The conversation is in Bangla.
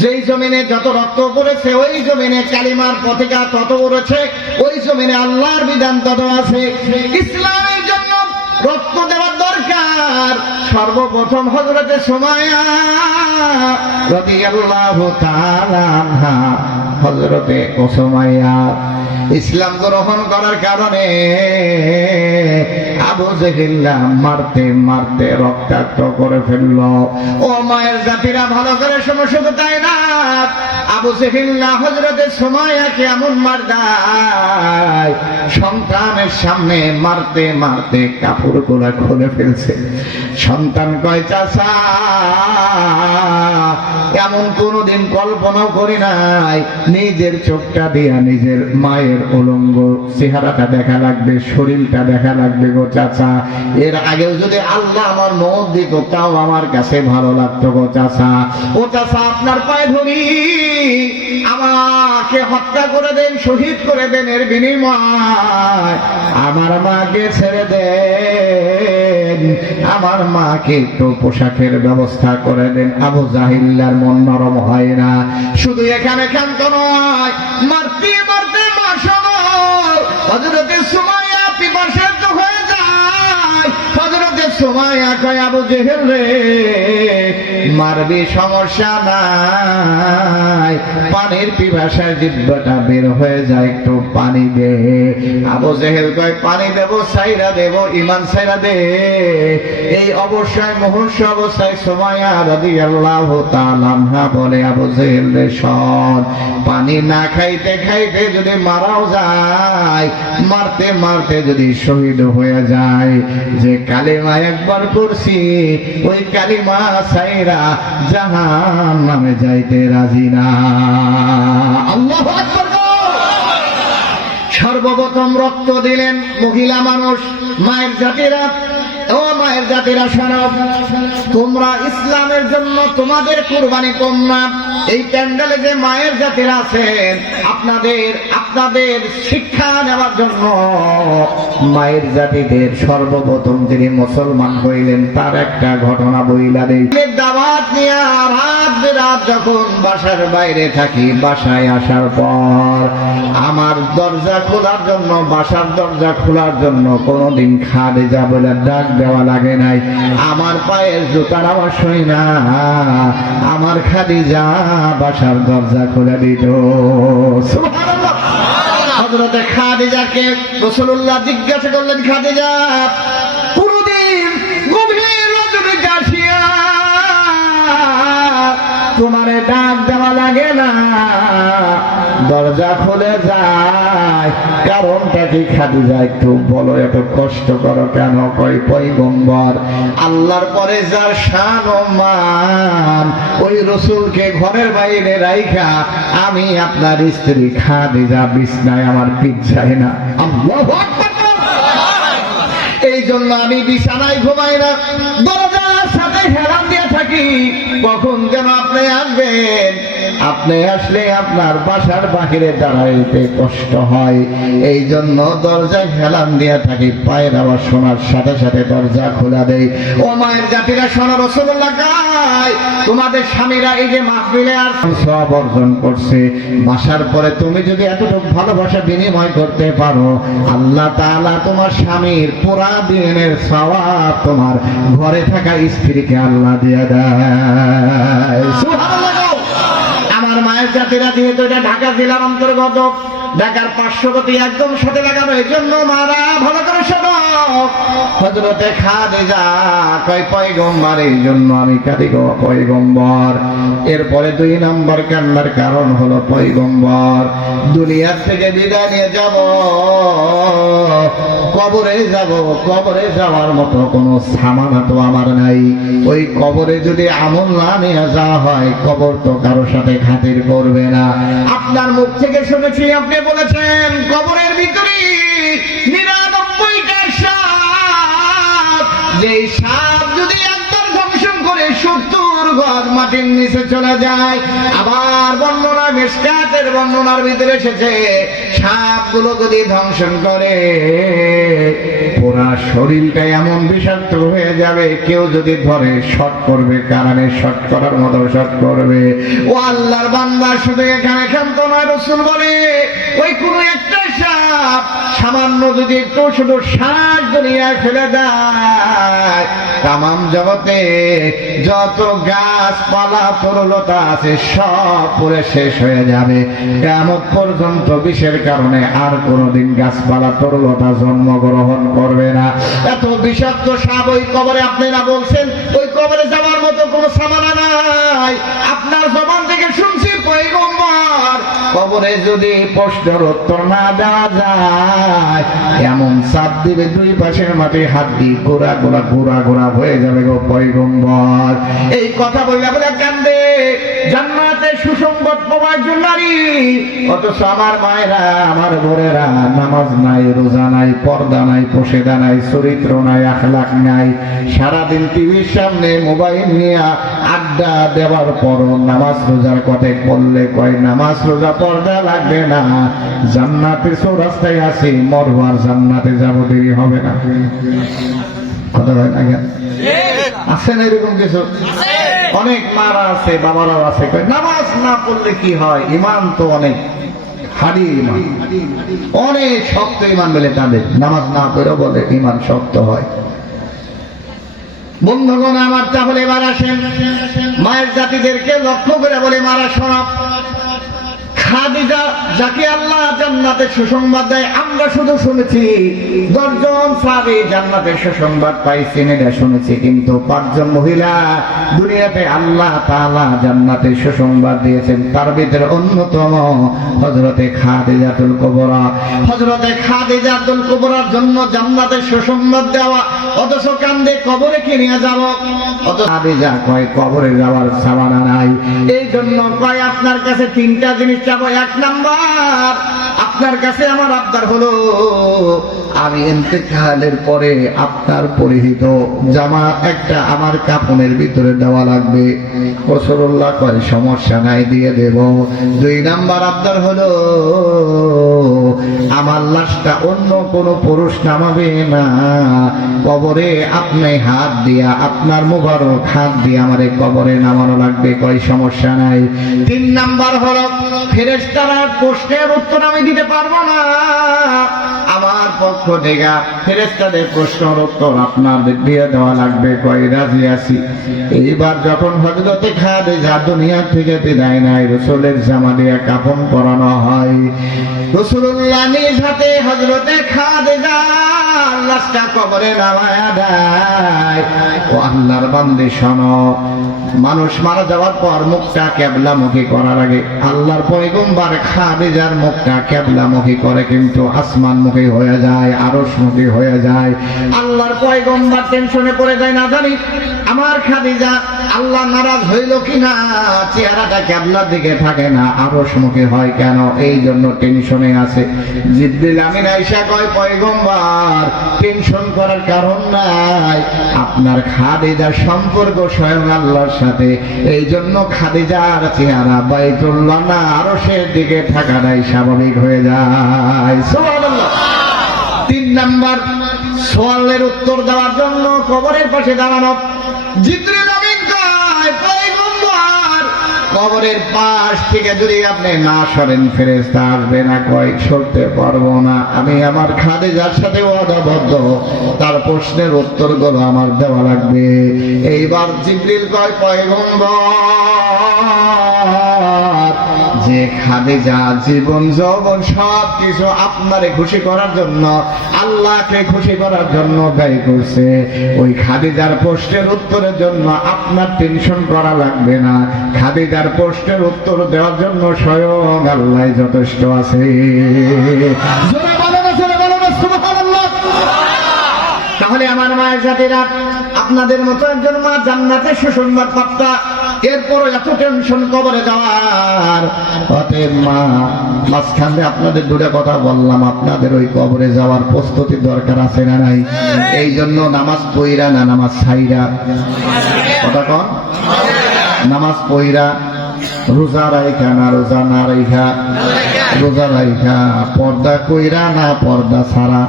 যেই জমিনে যত রক্ত পড়েছে ওই জমিনে কালিমার পতাকা তত উড়েছে, ওই জমিনে আল্লাহর বিধান তত আছে। ইসলামের জন্য রক্ত দেওয়ার দরকার। সর্বপ্রথম হযরতে সুমাইয়া রাদিয়াল্লাহু তাআলা আনহা, হযরতে সুমাইয়া ইসলাম গ্রহণ করার কারণে আবু জেহেল মারতে মারতে রক্তাক্ত করে ফেলল। ও মায়ের জাতিরা ভালো করে শোনো, শুধু তাই না, আবু জেহেল হযরতে সুমাইয়াকে এমন মার দেয়, সন্তানের সামনে মারতে মারতে কাপড়গুলো খুলে ফেলছে। সন্তান কয়, চাচা এমন কোনদিন কল্পনাও করি নাই নিজের চোখটা দিয়া নিজের মায়ের উলঙ্গ চেহারাটা দেখা লাগবে, শরীরটা দেখা লাগবে গো চাচা। এর আগেও যদি আল্লাহ আমার মত দিত তাও আমার কাছে ভালো লাগতো গো চাচা। ও চাচা আপনার পায়ে ধরি, আমাকে হত্যা করে দেন, শহীদ করে দেন, এর বিনিময় আমার মাকে ছেড়ে দেন, আমার মাকে একটু পোশাকের ব্যবস্থা করে দেন। আবু জাহিল্লার মন নরম হয় না। শুধু এখানে ক্ষান্ত নয়, মারতে মারতে হযরতে সুমাইয়া পিপাসার্ত হয়ে যায়। হযরতে সুমাইয়া কয়, আবু জেহেল রে মারবি সমস্যা নাই, পানির পিপাসায় জিহ্বাটা বের হয়ে যায়, একটু পানি দে। আবু জেহেল কয়, পানি দেব, ছাইরা দেব, ঈমান ছাইরা দে। এই অবস্থায় মুহূর্ত অবস্থায় সুমাইয়া রাদিয়াল্লাহু তাআলা আনহা বলে, আবু জেহেল রে শোন, পানি না খাইতে খাইতে যদি মারাও যায়, মারতে মারতে যদি শহীদ হয়ে যায়, যে কালিমা একবার পড়ছি ওই কালিমা ছাইরা জাহান্নামে যাইতে রাজি না। আল্লাহু আকবার। সর্বপ্রথম রক্ত দিলেন মহিলা মানুষ, মায়ের জাতিরা। ও মায়ের জাতিরা শোনো, তোমরা ইসলামের জন্য তোমাদের কুরবানি কম না। এই প্যান্ডেলে যে মায়ের জাতিরা আছেন, আপনাদের শিক্ষা নেওয়ার জন্য মায়ের জাতিদের সর্বপ্রথম যিনি মুসলমান হইলেন তার একটা ঘটনা বইলা দেই। দাওয়াত নিয়ে রাত যখন বাসার বাইরে থাকি, বাসায় আসার পর আমার দরজা খোলার জন্য, বাসার দরজা খোলার জন্য কোনোদিন খাদিজা বলে ডাক দেওয়া লাগে নাই। আমার পায়ের জুতার আওয়াজ শুই না, আমার খাদিজা বাসার দরজা খুলে দিত। সুবহানাল্লাহ। হযরতে খাদিজাকে রাসূলুল্লাহ জিজ্ঞাসা করলেন, খাদিজা পুরোদিন গভীর রাতে কাশিয়া তোমারে ডাক দেওয়া লাগে না, দরজা খুলে যায়, কারণটা কি খাদিজা একটু বলো, এত কষ্ট করো কেন? কই পয়গম্বর আল্লাহর পরে যার শান ও মান, ওই রাসূলকে ঘরের বাইরে রাইখা আমি আপনার স্ত্রী খাদিজা বিছনায় আমার পিছায় না। আল্লাহু আকবার। এই জন্য আমি বিছানায় ঘুমাই না, দরজার সাথে হেলান দিয়ে থাকি, কখন যেন আপনি আসবেন। আপনি আসলে আপনার বাসার বাহিরে দাঁড়াইতে কষ্ট হয়, এই জন্য দরজায় হেলান দিয়ে থাকি, পায়ের আওয়াজ শোনার সাথে সাথে দরজা খোলা দেই। ও মায়ের জাতিরা শোনো, রাসূলুল্লাহ কয়, তোমাদের স্বামীরা এই যে মাহফিলে আর সওয়াব অর্জন করছে, বাসার পরে তুমি যদি এতটুকু ভালোবাসা বিনিময় করতে পারো, আল্লাহ তাআলা তোমার স্বামীর পুরা দিনের সওয়াব তোমার ঘরে থাকা স্ত্রীকে আল্লাহ দিয়ে দেয়। সুবহানাল্লাহ। আমার মায়ের জাতিরা যেহেতু এটা ঢাকা জেলার অন্তর্গত, ঢাকার পার্শ্ববর্তী একদম সাথে লাগানো, এই জন্য মারা ভালো করে শোনো। হযরতে খাদিজা কয়, পয়গম্বর এই জন্য আমি কাঁদি গো পয়গম্বর। এরপরে 2 নম্বর কান্নার কারণ হলো, পয়গম্বর দুনিয়ার থেকে বিদায় নিয়ে যাব, কবরে যাব, কবরে যাওয়ার মতো কোনো সামানা তো আমার নাই। ওই কবরে যদি আমল না নিয়ে যাওয়া হয়, কবর তো কারোর সাথে খাতির করবে না। আপনার মুখ থেকে শুনেছি, আপনি বলেছেন কবরের ভিতরে 99টা সাপ, যে সাপ যদি একবার দংশন করে 70 গজ মাটির নিচে চলে যায়। আবার বর্ণনা মিশকাতের বর্ণনার ভিতরে এসেছে সাপগুলো যদি ধ্বংসন করে পুরা শরীরটা এমন বিষাক্ত হয়ে যাবে, কেউ যদি ধরে শট করবে, কারণে শট করার মতো শট করবে। ও আল্লাহর বান্দা, শুধু এখানে ক্ষান্ত নয়, রাসূল বলে ওই কোন একটা সাপ সামান্য যদি একটু শুধু শ্বাস দুনিয়ায় ফেলে দেয়, তামাম জগতে যত গাছপালা তরুলতা আছে সব পুরে শেষ হয়ে যাবে। কিয়ামত পর্যন্ত বিষের কারণে আর কোনোদিন গাছপালা তরুলতা জন্মগ্রহণ করবে না। এত বিষাক্ত সাপ ওই কবরে। আপনারা বলছেন ওই কবরে যাওয়ার মতো কোনো সামানা নাই। আপনার জবান থেকে শুনছি পয়গম্বর, কবরে যদি প্রশ্নের উত্তর না দেওয়া যায় এমন চাপ দিবে দুই পাশের মাঠে হাত দিয়ে গোড়া গোড়া গোড়া গোড়া হয়ে যাবে গো পয়গম্বর। এই কথা বলে বলে কান্দে জান্নাতে সুসংবাদ পাওয়ার জন্য নারী, অথচ আমার মায়েরা আমার বোনেরা নামাজ নাই, রোজা নাই, পর্দা নাই, পোশেদা নাই, চরিত্র নাই, আখলাক নাই। সারাদিন টিভির সামনে মোবাইল নিয়ে আড্ডা দেওয়ার পর নামাজ রোজার কথা বললে কয় নামাজ রোজা পর্দা লাগবে না, জান্নাতে চৌরাস্তায় আছি, মরবো আর জান্নাতে যাবো, দেরি হবে না। কথা হয় না কেন? আছে না এরকম কিছু? অনেক মারা আছে, বাবারাও আছে, নামাজ না পড়লে কি হয়, ইমান তো অনেক হাড়ি ইমান, অনেক শক্ত ইমান বলে তাদের, নামাজ না পড়েও বলে ইমান শক্ত হয়। বন্ধুগণ আমার, তাহলে এবার আসেন মায়ের জাতিদেরকে লক্ষ্য করে বলে মারা শোনা, খাদিজা যাকে আল্লাহ জান্নাতের সুসংবাদ দেয়, আমরা শুধু শুনেছি 10 জন সাহাবী জান্নাতের সুসংবাদ পাইছেন, এটা শুনেছি, কিন্তু 5 জন মহিলা দুনিয়াতে আল্লাহ তাআলা জান্নাতের সুসংবাদ দিয়েছেন। তার ভিতরে অন্যতম হযরতে খাদিজাতুল কুবরা। হযরতে খাদিজাতুল কুবরার জন্য জান্নাতের সুসংবাদ দেওয়া, অথচ কান্দে কবরে কে নিয়ে যাব। অত খাদিজা কয় কবরে যাওয়ার সামানা নাই। এই জন্য কয় আপনার কাছে 3টা জিনিস চাবো। 1 নাম্বার, আপনার কাছে আমার আবদার হলো আমি ইন্তেকালের পরে আপনার পরিহিত জামা একটা আমার কাফনের ভিতরে দেওয়া লাগবে। রাসূলুল্লাহ কয় সমস্যা নাই, দিয়ে দেব। 2 নাম্বার আবদার হলো আমার লাশটা অন্য কোন পুরুষ নামাবে না, কবরে আপনি হাত দিয়া, আপনার মুবারক হাত দিয়ে আমারে কবরে নামানো লাগবে। কয় সমস্যা নাই। 3 নাম্বার হলো ফেরেশতারা প্রশ্নের উত্তর আমি দিতে পারবো না, আমার পক্ষ থেকে ফেরেশতাদের প্রশ্নের উত্তর আপনাদের দিয়ে দেওয়া লাগবে। কয় রাজি আছি। এইবার যখন হযরতে খাদিজা দুনিয়া থেকে বিদায় নেয়, রাসূলের জামা দিয়ে কাফন পরানো হয়। রাসূলুল্লাহ নিজ হাতে হযরতে খাদিজা লাশটা কবরে নামায়া দেয়। ও আল্লাহর বান্দা শোনো, মানুষ মারা যাওয়ার পর মুখটা কিবলামুখী করার আগে আল্লাহর পয়গম্বর খাদিজার মুখটা কিবলামুখী করে, কিন্তু আসমানমুখী হয়ে যায়, আরশমুখী হয়ে যায়। আল্লাহর পয়গম্বর টেনশনে পড়ে যায়, না জানি আমার খাদিজা আল্লাহ নারাজ হইল কিনা, চেহারাটা কিবলার দিকে থাকে না, আরশমুখী হয় কেন, এই জন্য টেনশনে আছে। জিবরিল আমিন আয়েশা কয় পয়গম্বর টেনশন করার কারণ নাই, আপনার খাদিজার সম্পর্ক স্বয়ং আল্লাহর সাথে, এই জন্য খাদিজার চেহারা বাইতুল্লাহ না আরশের দিকে থাকাটাই স্বাভাবিক হয়ে যায়। সুবহানাল্লাহ। 3 নাম্বার সওয়ালের উত্তর দেওয়ার জন্য কবরের পাশে দাঁড়ানো জিবরিল আমিন কয় পয়গম্বর কবরের পাশ থেকে যদি আপনি না সরেন ফেরেশতা আসবে না। কয় সরতে পারবো না, আমি আমার খাদিজার সাথে ওয়াদাবদ্ধ, তার প্রশ্নের উত্তরগুলো আমার দেওয়া লাগবে। এইবার জিবরিল কয় পয়গম্বর যে খাদিজা জীবন যৌবন সব কিছু আপনারে খুশি করার জন্য, আল্লাহকে খুশি করার জন্য ব্যয় করছে, ওই খাদিজার প্রশ্নের উত্তরের জন্য আপনার টেনশন করা লাগবে না। খাদিজার প্রশ্নের উত্তর দেওয়ার জন্য স্বয়ং আল্লাহ যথেষ্ট আছে। জোরে বলো না, জোরে বলো না, সুবহানাল্লাহ। তাহলে আমার মায়ের জাতিরা, আপনাদের মতো একজন মা জান্নাতে সুসংবাদ প্রাপ্তা, এরপরও এত টেনশন কবরে যাওয়ার। অতএব মা, মাঝখানে আপনাদের 2টা কথা বললাম, আপনাদের ওই কবরে যাওয়ার প্রস্তুতি দরকার আছে না নাই? এই জন্য নামাজ পড়া না নামাজ ছাইরা, কথা কন, নামাজ পইরা রোজা রাইখা না রোজা না রাইখা? রোজা রাইখা। পর্দা কইরা না পর্দা ছাড়া?